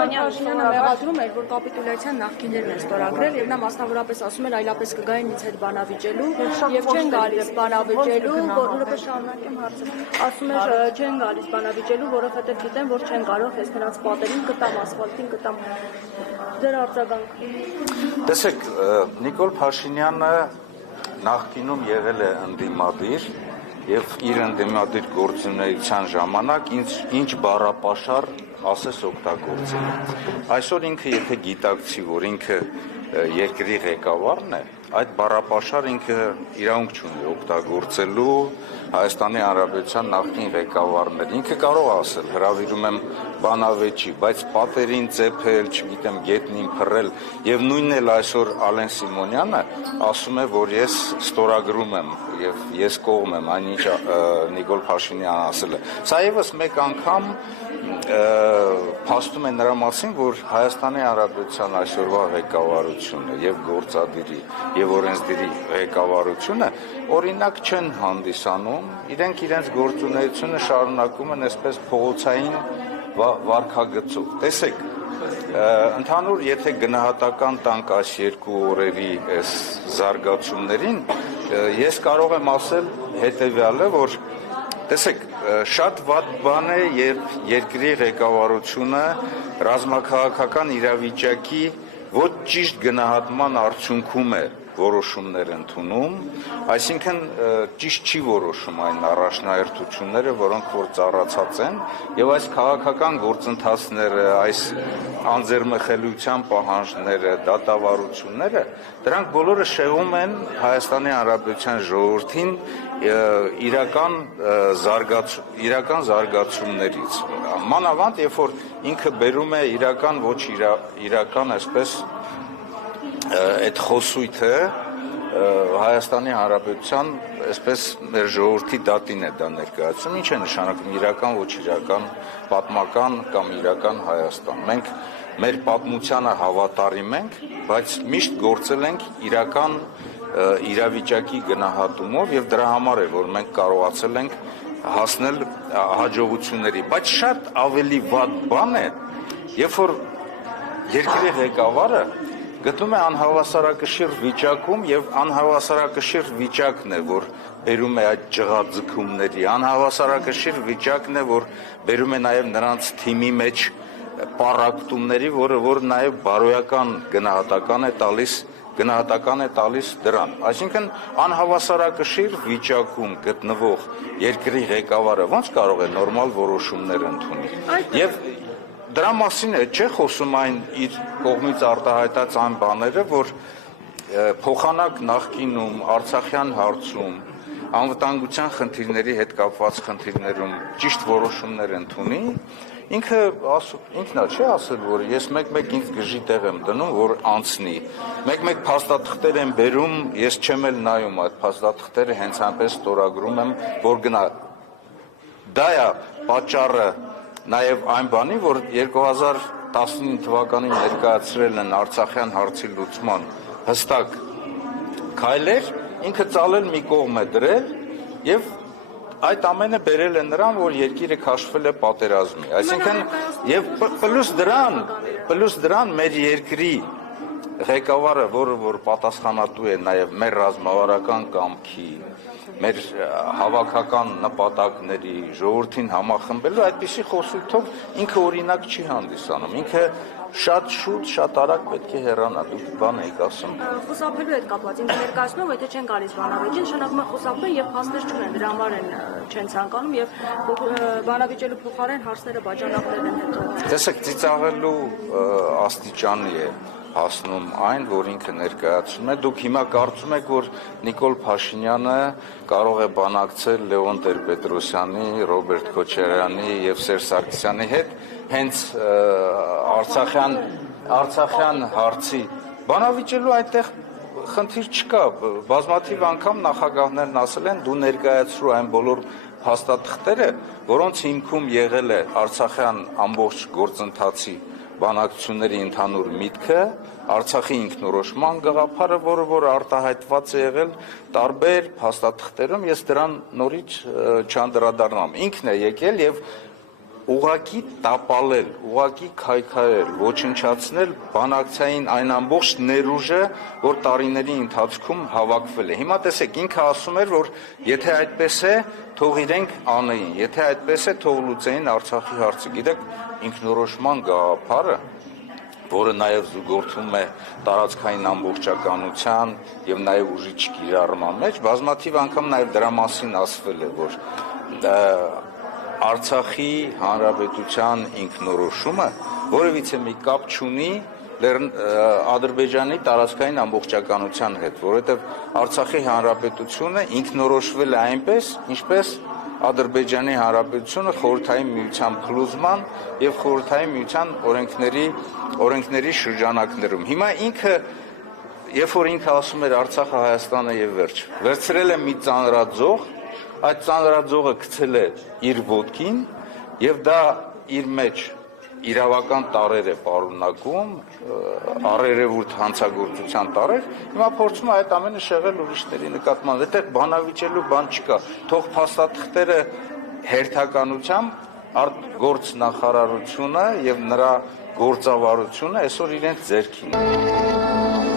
Փաշինյանը մեղադրում էր, որ կապիտուլյացիան նախկիններն են ստորագրել եւ նա մասնավորապես ասում էր այլապես կգային ինձ հետ բանավիճելու եւ չեն գալիս բանավիճելու, որովհետեւ շարունակեմ հարցը։ Ասում էր չեն գալիս բանավիճելու, որովհետեւ գիտեն, որ չեն կարող ես նրանց պատերին կտամ, ասֆալտին կտամ։ Ձեր արձագանքը։ Տեսեք, Նիկոլ Փաշինյանը նախկինում եղել է ընդդիմադիր եւ իր ընդդիմադիր գործունեության ժամանակ ինչ բառապաշար ասես օգտագործել է։ Այսօր ինքը եթե գիտակցի, որ ինքը երկրի ղեկավարն է, այդ բառապաշար ինքը իրավունք չունի օգտագործելու Հայաստանի Հանրապետության նախկին ղեկավարներ։ Ինքը կարող է ասել հրավիրում եմ բանավեճի, բայց պատերին ծեփել, չգիտեմ, գետնին փռել եւ նույնն էլ այսօր Ալեն Սիմոնյանը ասում է, որ ես ստորագրում եմ եւ ես կողմ եմ այնինչ Նիկոլ Փաշինյանը ասել է։ Սա եւս մեկ անգամ փաստում է նրա մասին, որ Հայաստանի Հանրապետության այսօրվա ղեկավարությունը եւ գործադիրի եւ օրենսդիրի ղեկավարությունը օրինակ չեն հանդիսանում, իրենք իրենց գործունեությունը շարունակում են այսպես փողոցային վարքագծով։ Տեսեք, ընդհանուր եթե գնահատական տանք այս երկու օրերի այս զարգացումներին, ես կարող եմ ասել հետեւյալը, որ տեսեք, շատ վատ բան է, երբ երկրի ղեկավարությունը ռազմաքաղաքական իրավիճակի ոչ ճիշտ գնահատման արդյունքում է որոշումներ ընդունում, այսինքն ճիշտ չի որոշում այն առաջնահերթությունները, որոնք որ ծառացած են, եւ այս քաղաքական գործընթացները, այս անձեռմխելիության պահանջները, դատավարությունները, դրանք բոլորը շեղում են Հայաստանի Հանրապետության ժողովրդին իրական զարգացումներից։ Մանավանդ, երբ որ ինքը բերում է իրական, ոչ իրական, այսպես այդ խոսույթը Հայաստանի Հանրապետության, այսպես մեր ժողովրդի դատին է դա ներկայացում, ինչ է նշանակում իրական, ոչ իրական, պատմական կամ իրական Հայաստան։ Մենք մեր պատմությանը հավատարիմ ենք, բայց միշտ գործել ենք իրական իրավիճակի գնահատումով եւ դրա համար է, որ մենք կարողացել ենք հասնել հաջողությունների, բայց շատ ավելի վատ բան է, երբ որ երկրի ղեկավարը գտնում է անհավասարակշիռ վիճակում եւ անհավասարակշիռ վիճակն է, որ բերում է այդ ջղաձգումների, անհավասարակշիռ վիճակն է, որ բերում է նաեւ նրանց թիմի մեջ պառակտումների, որ նաեւ բարոյական գնահատական է տալիս դրան։ Այսինքն անհավասարակշիռ վիճակում գտնվող երկրի ղեկավարը ոնց կարող է նորմալ որոշումներ ընդունել։ Եվ դրա մասին է չէ խոսում այն իր կողմից արտահայտած այն բաները, որ փոխանակ նախկինում, Արցախյան հարցում, անվտանգության խնդիրների հետ կապված խնդիրներում ճիշտ որոշումներ ընդունի, ինքն չի ասել, որ ես մեկ-մեկ ինձ գժի տեղ եմ դնում, որ անցնի, մեկ-մեկ փաստաթղթեր եմ բերում, ես չեմ էլ նայում այդ փաստաթղթերը, հենց այնպես ստորագրում եմ, որ գնա։ Դա է պատճառը նաև այն բանի, որ 2019 թվականին ներկայացրել են Արցախյան հարցի լուծման հստակ քայլեր, ինքը ծալել մի կողմ է դրել եւ այդ ամենը բերել է նրան, որ երկիրը քաշվել է պատերազմի։ Այսինքն եւ պլյուս դրան մեր երկրի ղեկավարը, որ պատասխանատու է նաև մեր ռազմավարական կամքի, մեր հավաքական նպատակների, ժողովրդին համախմբելու, այդպիսի խոսույթով ինքը օրինակ չի հանդիսանում, ինքը շատ շուտ, շատ արագ պետք է հեռանա, դուք բան եք ասում։ Խուսափելու հետ կապված, ինքը ներկայացնում, եթե չեն գալիս բանավեճին, նշանակում է խուսափեն եւ փաստեր չունեն, դրա համար են չեն ցանկանում եւ բանավեճելու փոխարեն հարցները բաժանախներ են հետո։ Տեսեք, ծիծաղելու աստիճանի է հասնում այն, որ ինքը ներկայացնում է, դուք հիմա կարծում եք, որ Նիկոլ Փաշինյանը կարող է բանակցել Լևոն Տեր-Պետրոսյանի, Ռոբերտ Քոչարյանի եւ Սերժ Սարգսյանի հետ հենց Արցախյան հարցի բանավիճելու այդտեղ խնդիր չկա, բազմաթիվ անգամ նախագահներն ասել են դու ներկայացրու այն բոլոր փաստաթղթերը, որոնց հիմքում եղել է Արցախյան ամբողջ գործընթացի բանակցությունների ընդհանուր միտքը, Արցախի ինքնորոշման գաղափարը, որ արտահայտված է եղել տարբեր փաստաթղթերում, ես դրան նորից չանդրադառնամ։ Ինքն է եկել եւ ուղակի տապալել, ուղակի քայքայել, ոչնչացնել բանակցային այն ամբողջ ներուժը, որ տարիների ընթացքում հավաքվել է։ Հիմա տեսեք, ինքը ասում էր, որ եթե այդպես է, թող իրենք անեին, եթե այդպես է, թող լուծեին Արցախի հարցը։ Գիտեք, ինքնորոշման գաղափարը, որը նաև զուգորդվում է տարածքային ամբողջականության եւ նաև ուժի չկիրառման մեջ, բազմաթիվ անգամ նաև դրա մասին ասվել է, որ Արցախի հանրապետության ինքնորոշումը որևիցե մի կապ չունի Ադրբեջանի տարածքային ամբողջականության հետ, որովհետև Արցախի հանրապետությունը ինքնորոշվել է այնպես, ինչպես Ադրբեջանի հանրապետությունը խորհրդային միության փլուզման եւ խորհրդային միության օրենքների շրջանակներում։ Հիմա ինքը, երբ որ ինքը ասում էր Արցախը Հայաստանը եւ վերջ, վերցրել է մի ծանրաձող, այդ ծանրաձողը գցել է իր ոտքին եւ դա իր մեջ իրավական տարեր է պարունակում, առերևույթ հանցագործության տարեր, հիմա փորձում է այդ ամենը շեղել ուրիշների նկատմամբ, այդտեղ բանավիճելու բան չկա, թող փաստաթղթերը հերթականությամբ գործնախարարությունը եւ նրա գործավարությունը այսօր իրենց ձեռքին է։